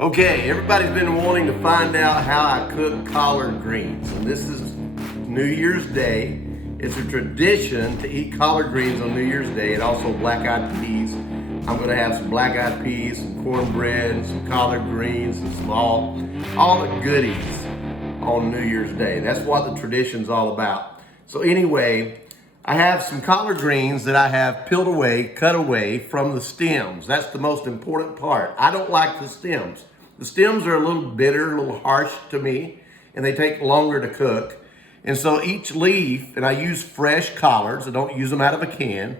Okay, everybody's been wanting to find out how I cook collard greens, and this is New Year's Day. It's a tradition to eat collard greens on New Year's Day, and also black-eyed peas. I'm gonna have some black-eyed peas, some cornbread, some collard greens, and some all the goodies on New Year's Day. That's what the tradition's all about. So anyway, I have some collard greens that I have peeled away, cut away from the stems. That's the most important part. I don't like the stems. The stems are a little bitter, a little harsh to me, and they take longer to cook. And so each leaf, and I use fresh collards, I don't use them out of a can,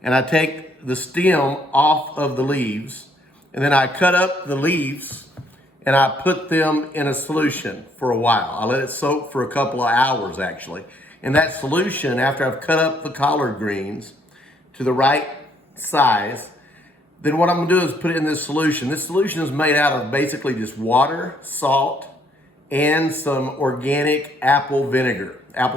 and I take the stem off of the leaves, and then I cut up the leaves, and I put them in a solution for a while. I let it soak for a couple of hours, actually. And that solution, after I've cut up the collard greens to the right size, then what I'm gonna do is put it in this solution. This solution is made out of basically just water, salt, and some organic apple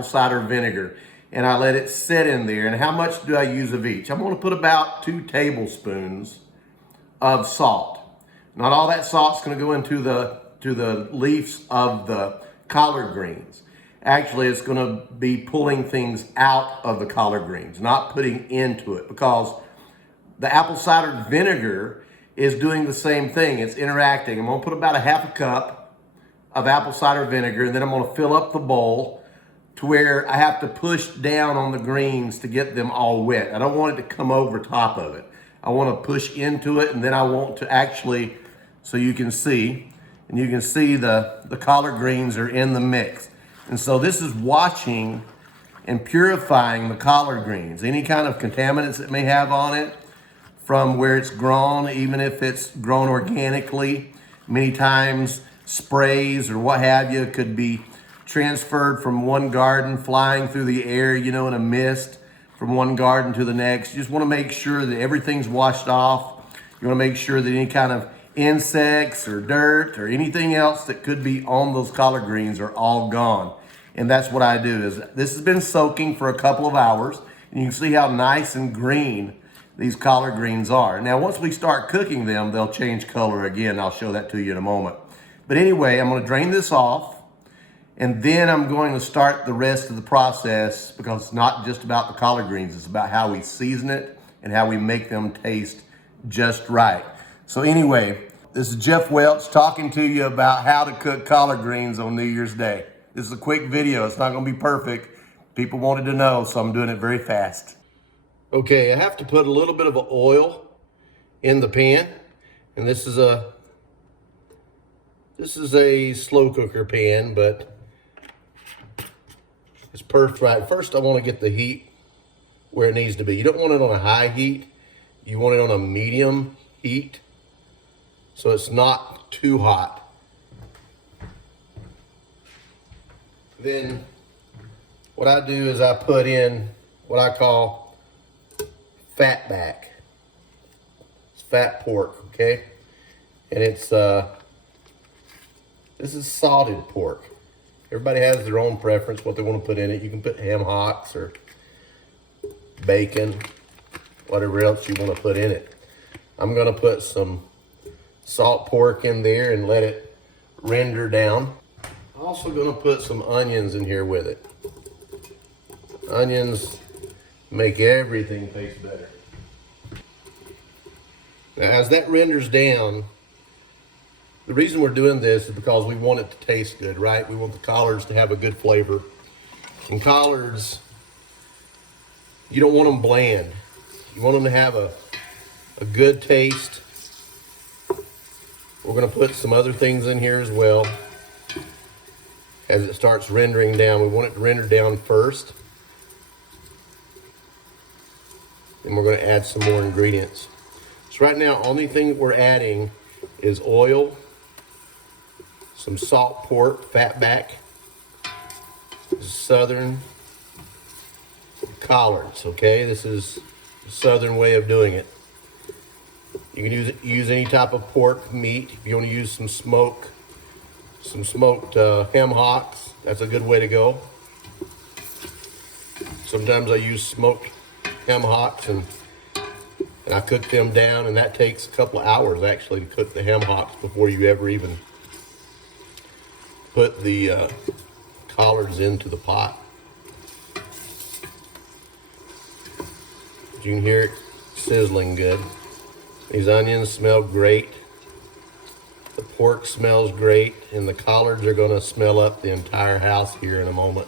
cider vinegar. And I let it sit in there. And how much do I use of each? I'm gonna put about 2 tablespoons of salt. Not all that salt's gonna go into the leaves of the collard greens. Actually, it's gonna be pulling things out of the collard greens, not putting into it, because the apple cider vinegar is doing the same thing. It's interacting. I'm gonna put about a half a cup of apple cider vinegar, and then I'm gonna fill up the bowl to where I have to push down on the greens to get them all wet. I don't want it to come over top of it. I wanna push into it, and then I want to actually, so you can see, and you can see the collard greens are in the mix. And so this is washing and purifying the collard greens. Any kind of contaminants it may have on it from where it's grown, even if it's grown organically. Many times sprays or what have you could be transferred from one garden, flying through the air, in a mist from one garden to the next. You just wanna make sure that everything's washed off. You wanna make sure that any kind of insects or dirt or anything else that could be on those collard greens are all gone. And that's what I do. Is this has been soaking for a couple of hours, and you can see how nice and green these collard greens are. Now, once we start cooking them, they'll change color again. I'll show that to you in a moment. But anyway, I'm gonna drain this off, and then I'm going to start the rest of the process, because it's not just about the collard greens, it's about how we season it and how we make them taste just right. So anyway, this is Jeff Welch talking to you about how to cook collard greens on New Year's Day. This is a quick video. It's not gonna be perfect. People wanted to know, so I'm doing it very fast. Okay, I have to put a little bit of oil in the pan, and this is a slow cooker pan, but it's perfect. Right, first I wanna get the heat where it needs to be. You don't want it on a high heat. You want it on a medium heat, so it's not too hot. Then what I do is I put in what I call fat back. It's fat pork, okay? And it's this is salted pork. Everybody has their own preference what they want to put in it. You can put ham hocks or bacon, whatever else you want to put in it. I'm gonna put some salt pork in there and let it render down. I'm also gonna put some onions in here with it. Onions make everything taste better. Now, as that renders down, the reason we're doing this is because we want it to taste good, right? We want the collards to have a good flavor. And collards, you don't want them bland. You want them to have a good taste. We're gonna put some other things in here as well. As it starts rendering down, we want it to render down first. And we're gonna add some more ingredients. So right now, only thing that we're adding is oil, some salt pork, fat back, southern collards, okay? This is the southern way of doing it. You can use any type of pork meat. If you want to use some smoked ham hocks, that's a good way to go. Sometimes I use smoked ham hocks and And I cook them down, and that takes a couple of hours actually to cook the ham hocks before you ever even put the collards into the pot. You can hear it sizzling good. These onions smell great. The pork smells great, and the collards are going to smell up the entire house here in a moment.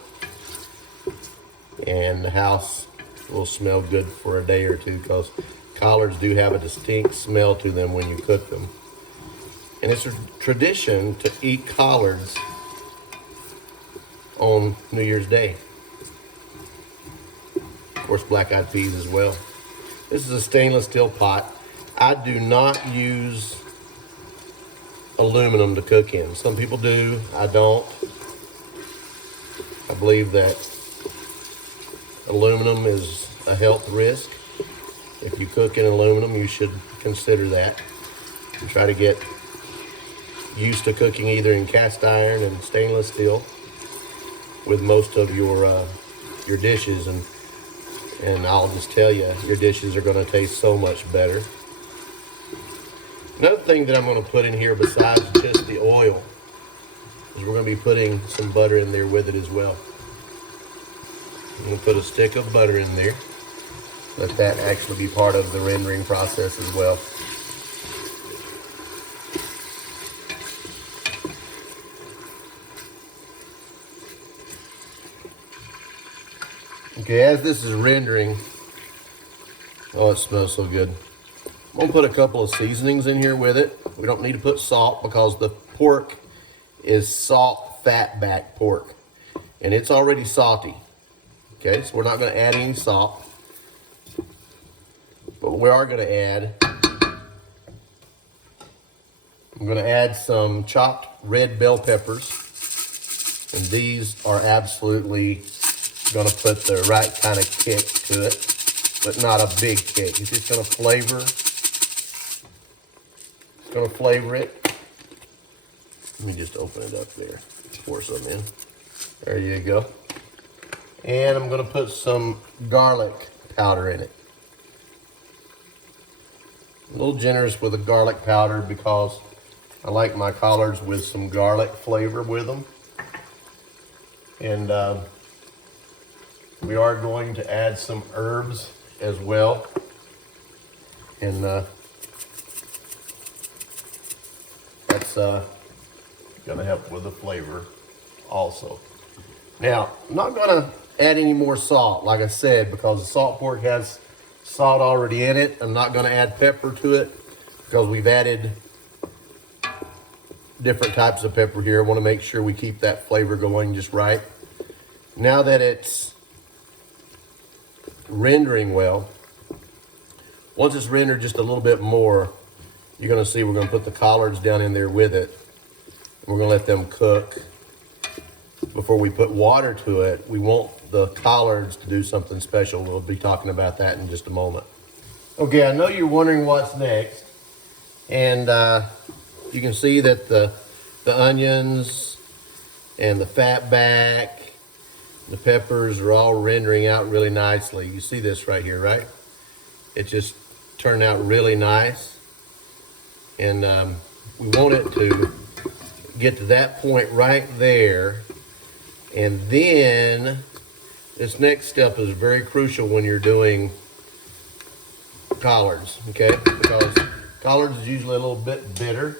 And the house will smell good for a day or two because collards do have a distinct smell to them when you cook them. And it's a tradition to eat collards on New Year's Day. Of course, black-eyed peas as well. This is a stainless steel pot. I do not use aluminum to cook in. Some people do, I don't. I believe that aluminum is a health risk. If you cook in aluminum, you should consider that. And try to get used to cooking either in cast iron and stainless steel with most of your dishes, and I'll just tell you, your dishes are going to taste so much better. Another thing that I'm going to put in here besides just the oil is we're going to be putting some butter in there with it as well. I'm going to put a stick of butter in there. Let that actually be part of the rendering process as well. Okay, as this is rendering, oh, it smells so good. I'm going to put a couple of seasonings in here with it. We don't need to put salt because the pork is salt fat back pork, and it's already salty. Okay, so we're not going to add any salt, but we are going to add, I'm going to add some chopped red bell peppers, and these are absolutely going to put the right kind of kick to it, but not a big kick. It's just going to flavor. It's going to flavor it. Let me just open it up there. Pour some in. There you go. And I'm going to put some garlic powder in it. A little generous with the garlic powder because I like my collards with some garlic flavor with them. And we are going to add some herbs as well. And that's going to help with the flavor also. Now, I'm not going to add any more salt, like I said, because the salt pork has salt already in it. I'm not going to add pepper to it because we've added different types of pepper here. I want to make sure we keep that flavor going just right. Now that it's rendering well, once it's rendered just a little bit more, you're going to see we're going to put the collards down in there with it. We're going to let them cook. Before we put water to it, we want the collards to do something special. We'll be talking about that in just a moment. Okay, I know you're wondering what's next, and you can see that the onions and the fat back, the peppers are all rendering out really nicely. You see this right here, right? It just turned out really nice, and we want it to get to that point right there. And then this next step is very crucial when you're doing collards, okay? Because collards is usually a little bit bitter.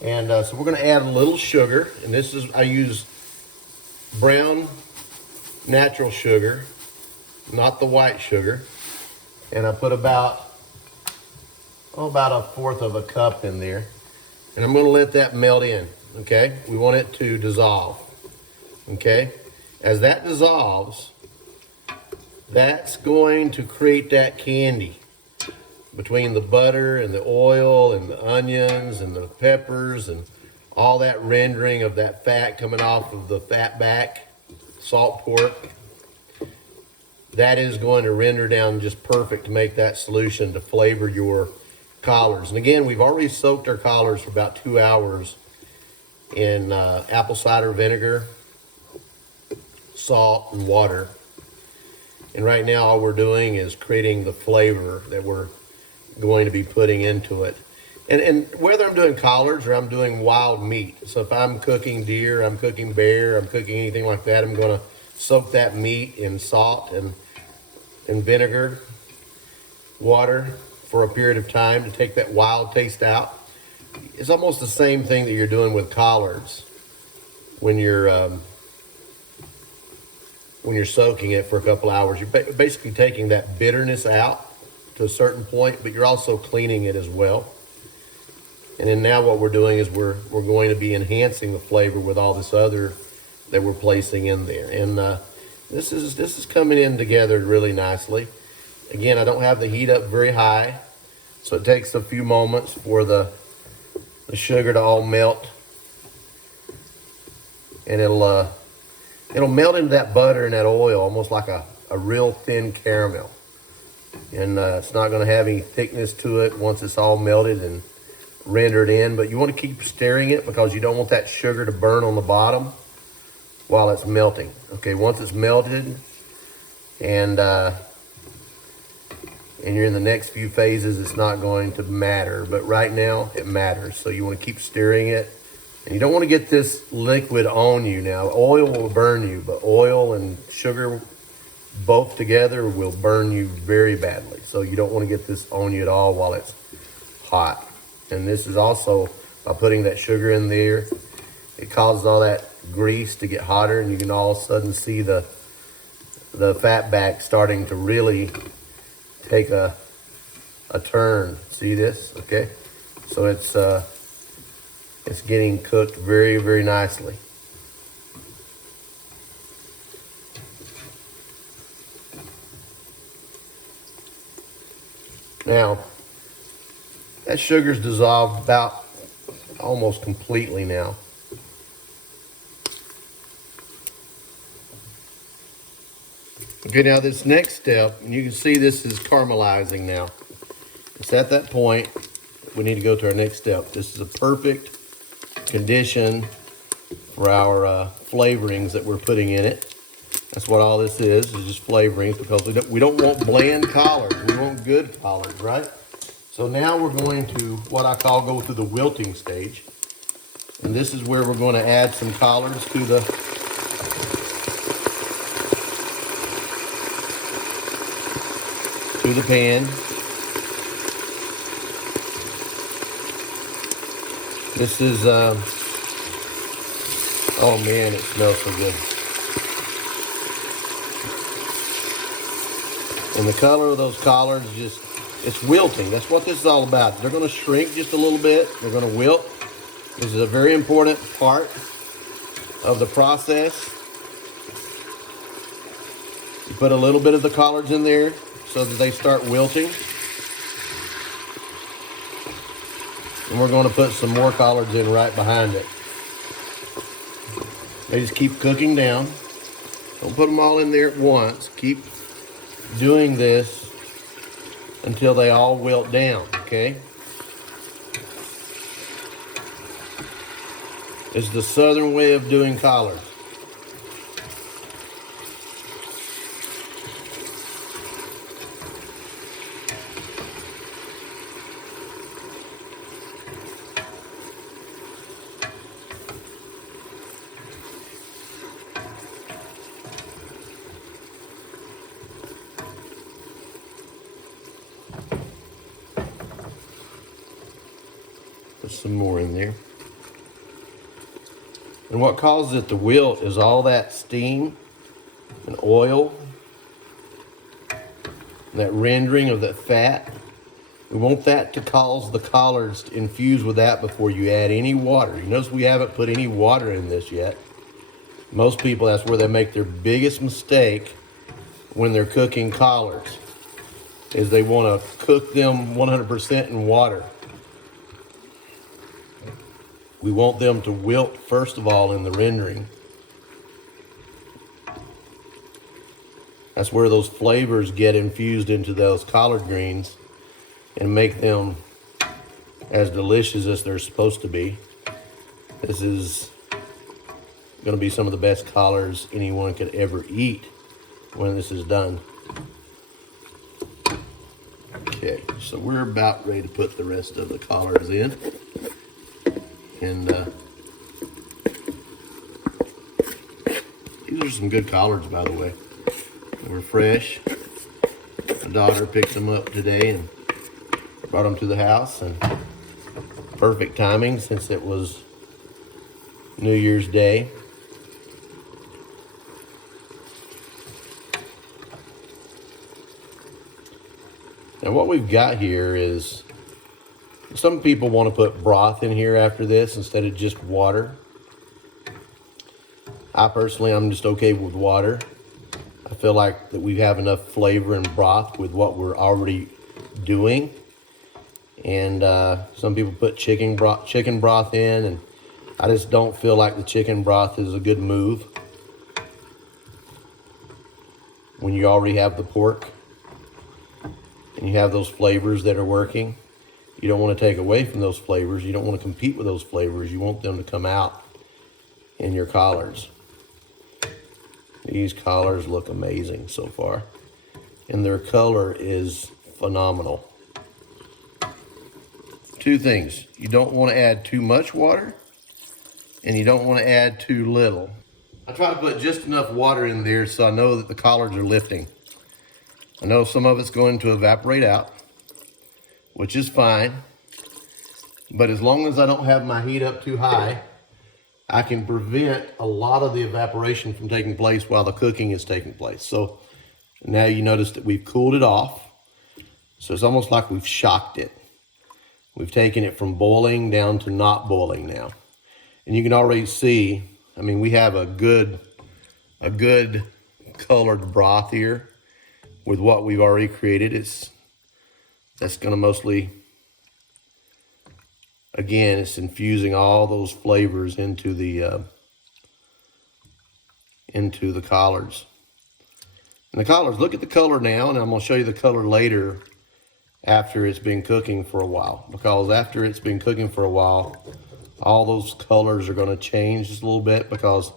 And so we're going to add a little sugar. And this is, I use brown natural sugar, not the white sugar. And I put about a fourth of a cup in there. And I'm going to let that melt in, okay? We want it to dissolve. Okay, as that dissolves, that's going to create that candy between the butter and the oil and the onions and the peppers and all that rendering of that fat coming off of the fat back salt pork. That is going to render down just perfect to make that solution to flavor your collards. And again, we've already soaked our collards for about 2 hours in apple cider vinegar, salt, and water. And right now all we're doing is creating the flavor that we're going to be putting into it. And whether I'm doing collards or I'm doing wild meat, so if I'm cooking deer, I'm cooking bear, I'm cooking anything like that, I'm going to soak that meat in salt and vinegar, water for a period of time to take that wild taste out. It's almost the same thing that you're doing with collards when you're soaking it for a couple hours. You're basically taking that bitterness out to a certain point, but you're also cleaning it as well. And then now what we're doing is we're going to be enhancing the flavor with all this other that we're placing in there. And this is coming in together really nicely. Again, I don't have the heat up very high, so it takes a few moments for the sugar to all melt. And it'll melt into that butter and that oil almost like a real thin caramel. And it's not going to have any thickness to it once it's all melted and rendered in, but you want to keep stirring it because you don't want that sugar to burn on the bottom while it's melting. Okay, once it's melted and you're in the next few phases, it's not going to matter, but right now it matters. So you want to keep stirring it, and you don't want to get this liquid on you. Now, oil will burn you, but oil and sugar both together will burn you very badly. So you don't want to get this on you at all while it's hot. And this is also, by putting that sugar in there, it causes all that grease to get hotter, and you can all of a sudden see the fat back starting to really take a turn. See this? Okay, so it's getting cooked very, very nicely. Now, that sugar's dissolved about almost completely now. Okay, now this next step, and you can see this is caramelizing now. It's at that point, we need to go to our next step. This is a perfect condition for our flavorings that we're putting in it. That's what all this is just flavorings, because we don't want bland collards. We want good collards, right? So now we're going to, what I call, go through the wilting stage. And this is where we're going to add some collards to the pan. This is, oh man, it smells so good. And the color of those collards just, it's wilting. That's what this is all about. They're going to shrink just a little bit. They're going to wilt. This is a very important part of the process. You put a little bit of the collards in there so that they start wilting. And we're going to put some more collards in right behind it. They just keep cooking down. Don't put them all in there at once. Keep doing this until they all wilt down, okay? This is the southern way of doing collards. Put some more in there. And what causes it to wilt is all that steam and oil, and that rendering of that fat. We want that to cause the collards to infuse with that before you add any water. You notice we haven't put any water in this yet. Most people, that's where they make their biggest mistake when they're cooking collards, is they want to cook them 100% in water. We want them to wilt first of all in the rendering. That's where those flavors get infused into those collard greens and make them as delicious as they're supposed to be. This is going to be some of the best collards anyone could ever eat when this is done. Okay. Okay, so we're about ready to put the rest of the collards in. And these are some good collards, by the way. They were fresh. My daughter picked them up today and brought them to the house, and perfect timing since it was New Year's Day. Now what we've got here is, some people want to put broth in here after this instead of just water. I personally, I'm just okay with water. I feel like that we have enough flavor and broth with what we're already doing. And some people put chicken broth in, and I just don't feel like the chicken broth is a good move when you already have the pork and you have those flavors that are working. You don't want to take away from those flavors. You don't want to compete with those flavors. You want them to come out in your collards. These collards look amazing so far, and their color is phenomenal. Two things: you don't want to add too much water, and you don't want to add too little. I try to put just enough water in there so I know that the collards are lifting. I know some of it's going to evaporate out, which is fine, but as long as I don't have my heat up too high, I can prevent a lot of the evaporation from taking place while the cooking is taking place. So now you notice that we've cooled it off. So it's almost like we've shocked it. We've taken it from boiling down to not boiling now. And you can already see, I mean, we have a good colored broth here with what we've already created. That's gonna mostly, again, it's infusing all those flavors into the collards. And the collards, look at the color now, and I'm gonna show you the color later after it's been cooking for a while. Because after it's been cooking for a while, all those colors are gonna change just a little bit, because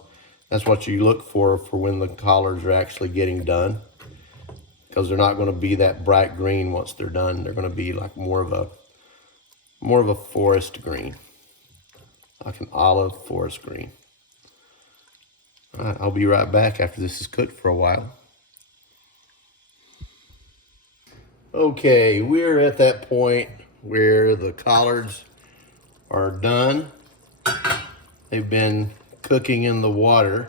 that's what you look for when the collards are actually getting done. Because they're not gonna be that bright green once they're done. They're gonna be like more of a forest green, like an olive forest green. All right, I'll be right back after this is cooked for a while. Okay, we're at that point where the collards are done. They've been cooking in the water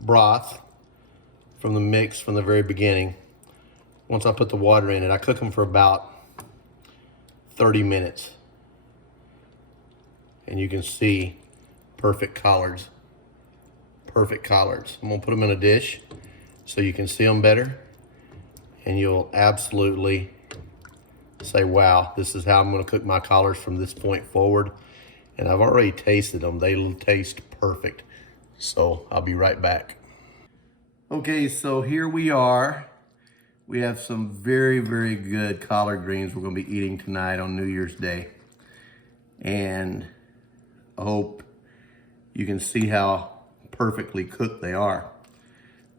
broth from the mix from the very beginning. Once I put the water in it, I cook them for about 30 minutes. And you can see perfect collards. Perfect collards. I'm gonna put them in a dish so you can see them better. And you'll absolutely say, wow, this is how I'm gonna cook my collards from this point forward. And I've already tasted them. They taste perfect. So I'll be right back. Okay, so here we are. We have some very, very good collard greens we're gonna be eating tonight on New Year's Day. And I hope you can see how perfectly cooked they are.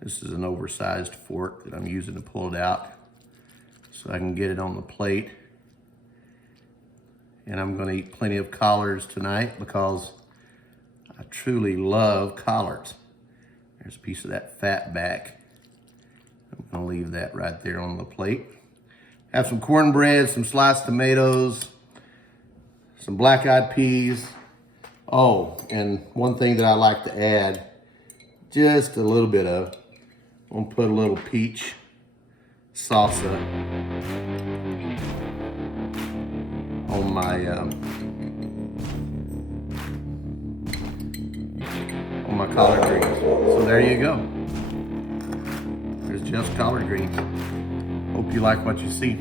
This is an oversized fork that I'm using to pull it out so I can get it on the plate. And I'm gonna eat plenty of collards tonight because I truly love collards. There's a piece of that fat back. I'm gonna leave that right there on the plate. Have some cornbread, some sliced tomatoes, some black-eyed peas. Oh, and one thing that I like to add, just a little bit of, I'm gonna put a little peach salsa on my collard greens. So there you go. There's just collard greens. Hope you like what you see.